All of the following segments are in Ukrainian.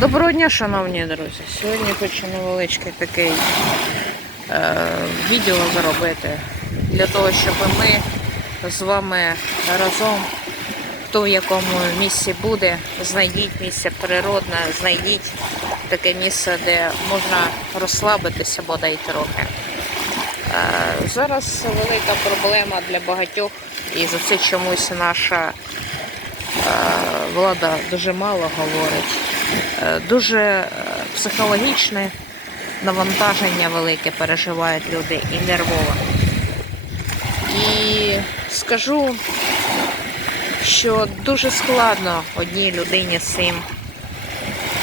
Доброго дня, шановні друзі. Сьогодні хочу невеличке таке е, відео зробити для того, щоб ми з вами разом, хто в якому місці буде, знайдіть місце природне, знайдіть таке місце, де можна розслабитися бодай трохи. Е, зараз велика проблема для багатьох, і за це чомусь наша е, влада дуже мало говорить. Е, Дуже е, психологічне навантаження велике переживають люди і нервове. І скажу, що дуже складно одній людині з цим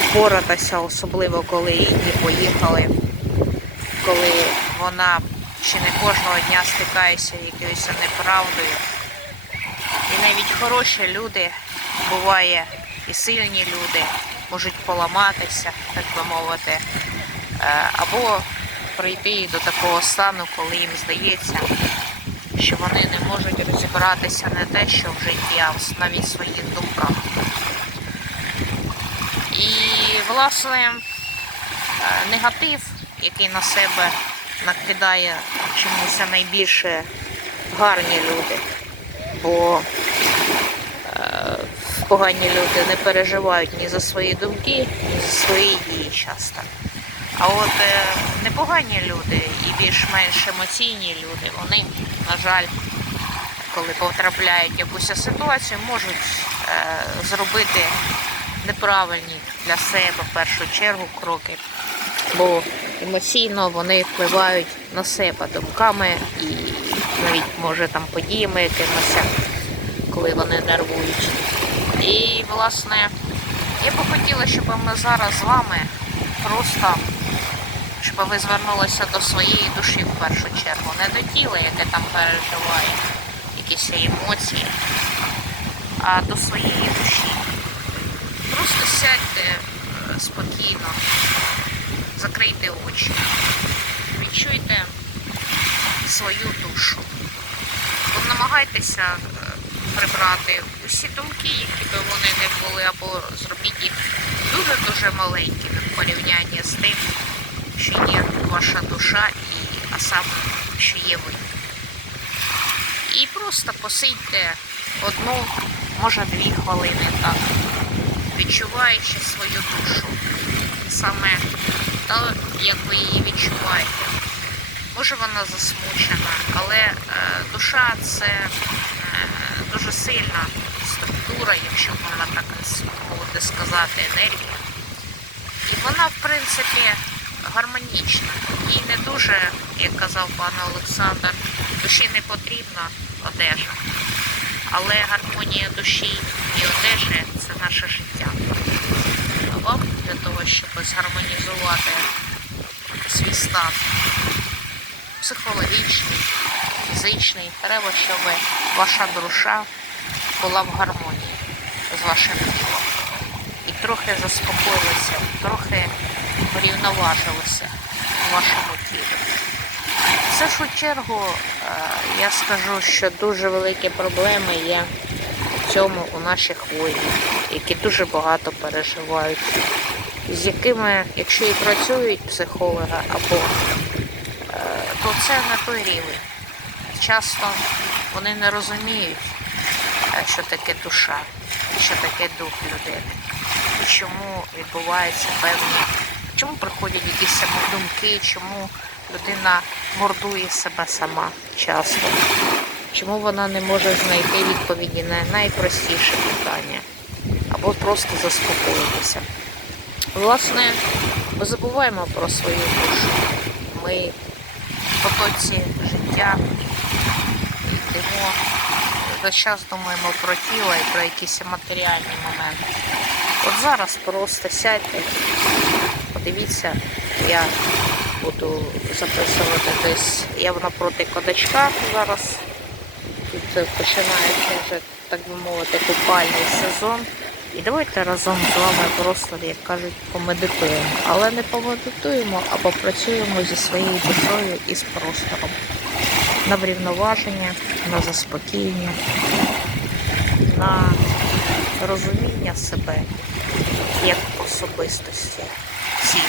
впоратися, особливо коли її поїхали, коли вона чи не кожного дня стикається якоюсь неправдою. І навіть хороші люди, буває і сильні люди, можуть поламатися, так би мовити, е, або прийти до такого стану, коли їм здається, що вони не можуть розібратися не те, що в житті, а навіть в своїх думках. І, власне, е, негатив, який на себе накидає чомусь найбільше гарні люди. Бо погані люди не переживають ні за свої думки, ні за свої дії часто. А от е, непогані люди і більш-менш емоційні люди, вони, на жаль, коли потрапляють в якусь ситуацію, можуть е, зробити неправильні для себе в першу чергу кроки. Бо емоційно вони впливають на себе думками і навіть може там подіями якимось, коли вони нервують. І власне я би хотіла, щоб ми зараз з вами просто щоб ви звернулися до своєї душі в першу чергу, не до тіла, яке там переживає якісь емоції, а до своєї душі. Просто сядьте е, спокійно, закрийте очі, відчуйте свою душу. Намагайтеся прибрати усі думки, які би вони не були, або зробіть їх дуже-дуже маленькими в порівнянні з тим, що є ваша душа, і, а саме, що є ви. І просто посидьте одну, може дві хвилини так, відчуваючи свою душу. Саме так, як ви її відчуваєте. Може вона засмучена, але е, душа це дуже сильна структура, якщо можна так мовити сказати, енергія. І вона, в принципі, гармонічна. Їй не дуже, як казав пан Олександр, душі не потрібна одежа. Але гармонія душі і одежі це наше життя. А вам для того, щоб згармонізувати свій стан психологічний, фізичний, треба, щоб ваша душа була в гармонії з вашим тілом. І трохи заспокоїлися, трохи врівноважилися в вашому тілі. В першу чергу е, я скажу, що дуже великі проблеми є в цьому у наших воїнів, які дуже багато переживають, з якими, якщо і працюють психологи або е, то це не той рівень. Часто вони не розуміють, що таке душа, що таке дух людини, і чому відбуваються певні, чому приходять якісь самодумки, чому людина мордує себе сама часто, чому вона не може знайти відповіді на найпростіше питання, або просто заспокоїтися. Власне, ми забуваємо про свою душу. Ми в потоці життя йдемо, весь час думаємо про тіло і про якісь матеріальні моменти. От зараз просто сядьте, подивіться, я буду записувати десь, я напроти кодачка зараз. Тут починається вже, так би мовити, купальний сезон. І давайте разом з вами просто, як кажуть, помедитуємо. Але не помедитуємо, а попрацюємо зі своєю душою і з простором. На врівноваження, на заспокоєння, на розуміння себе як особистості цілі,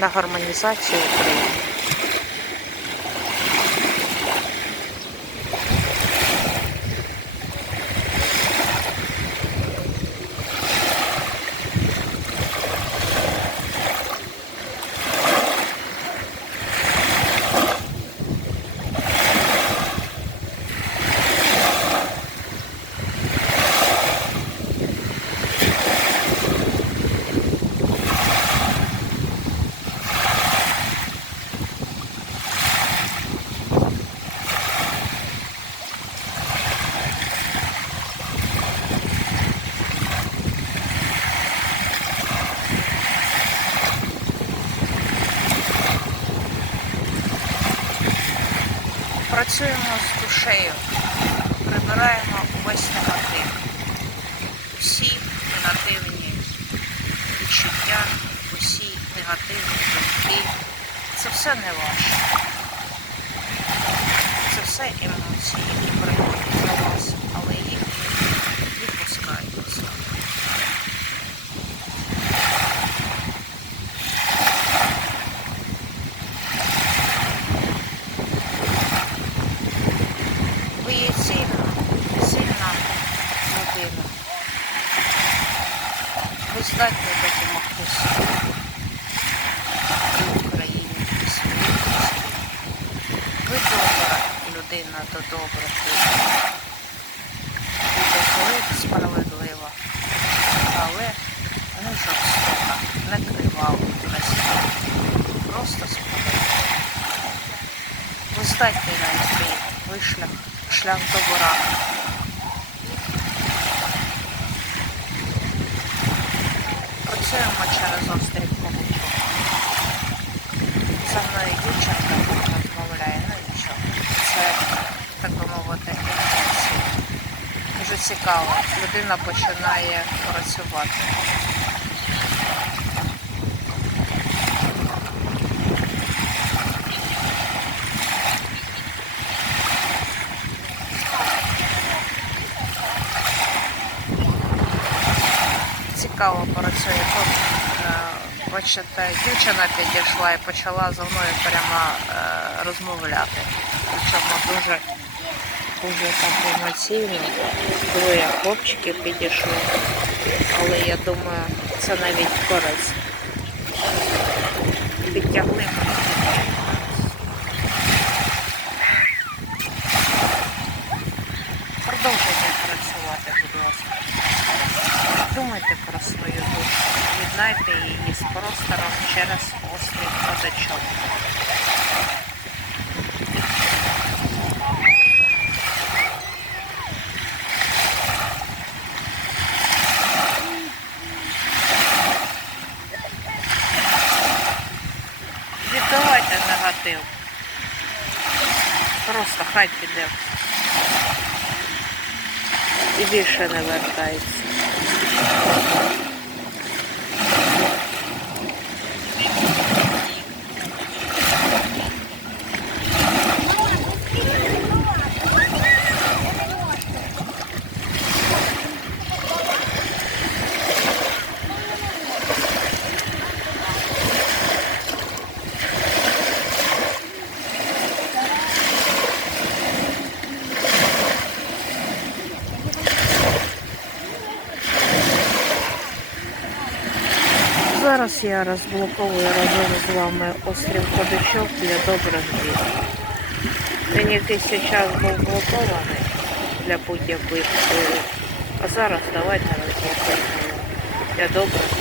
на гармонізацію України. Працюємо з душею, прибираємо весь негатив, всі негативні відчуття, усі негативні думки. Це все не ваше. Це все емоції, які приходять до вас, але їх ви відпускаєте з вами. Ви є сильна, сильна людина. Ви здатні допомогти і Україні і світу. Ви добра людина до добрих людей. Ви досить справедлива, але не жорстока, не кривава, красива. Просто справедлива. Ви здатні знайти ви шлях, шлях добра. Працюємо через побуток. За мною дівчинка розмовляє, ну нічого. Це, так би мовити, інтенсія. Дуже цікаво. Людина починає працювати. Цікаво працює. Тут, е, бачите, дівчина підійшла і почала зі мною прямо е, розмовляти. Причому дуже, дуже так емоційно. Двоє хлопчиків підійшли. Але я думаю, це навіть користь. Підтягли мене. Продовжуйте працювати, будь ласка. Думайте про свою душу, єднайте її з простором через острів Козачок. Віддавайте негатив. Просто хай піде. І більше не вертається. Oh. Зараз я розблоковую разом з вами острів ходичок для добрих дій. Він якийсь час був блокований для будь-яких. А зараз давайте розблокуємо для добрих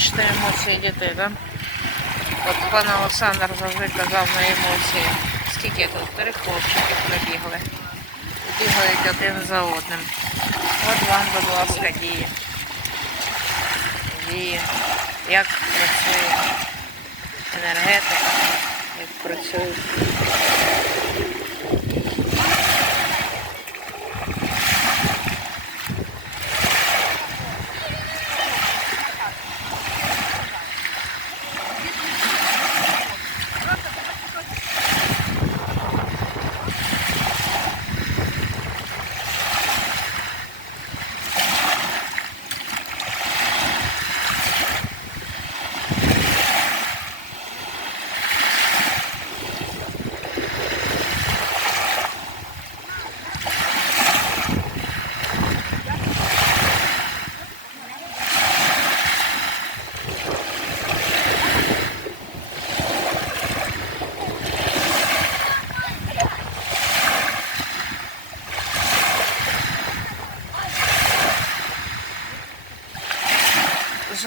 бачите емоції дітей, так? От пан Олександр завжди казав на емоції. Скільки тут три хлопчики прибігли. Бігають один за одним. От вам, будь ласка, діє. Діє. Як працює енергетика, як працює.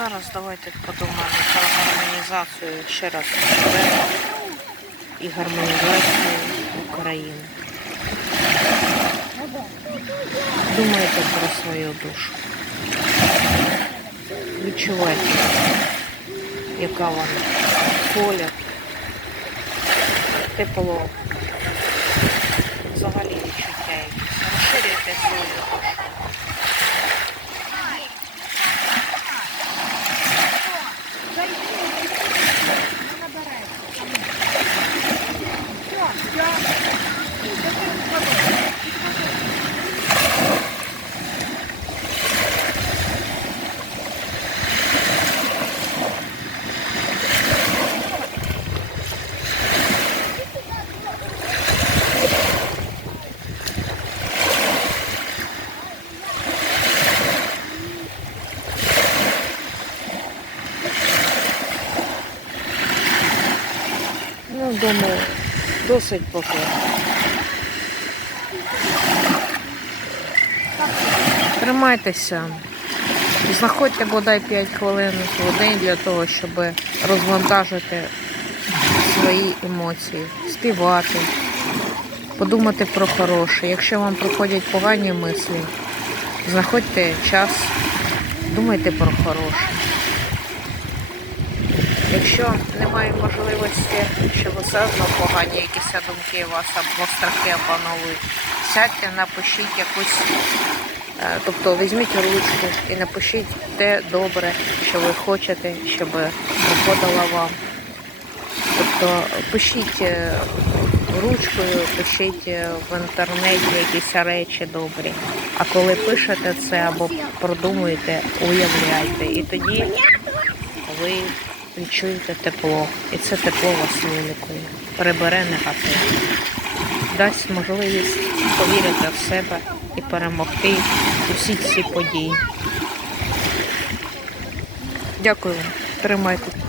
Зараз давайте подумаємо про гармонізацію ще раз і гармонізацію України. Думайте про свою душу. Відчувайте, яка вона колір, тепло, взагалі відчуття. Розширюйте свою душу. Думаю, досить поки. Тримайтеся. Знаходьте бодай 5 хвилин день для того, щоб розвантажити свої емоції, співати, подумати про хороше. Якщо вам приходять погані мислі, знаходьте час, думайте про хороше. Якщо немає можливості, щоб все одно погані якісь думки вас або страхи опановують, сядьте, напишіть якусь, е, тобто візьміть ручку і напишіть те добре, що ви хочете, щоб приходило вам. Тобто пишіть е, ручкою, пишіть е, в інтернеті якісь речі добрі. А коли пишете це або продумуєте, уявляйте. І тоді ви відчуєте тепло. І це тепло вас вилікує. Перебере негатив. Дасть можливість повірити в себе і перемогти усі ці події. Дякую вам. Тримайте.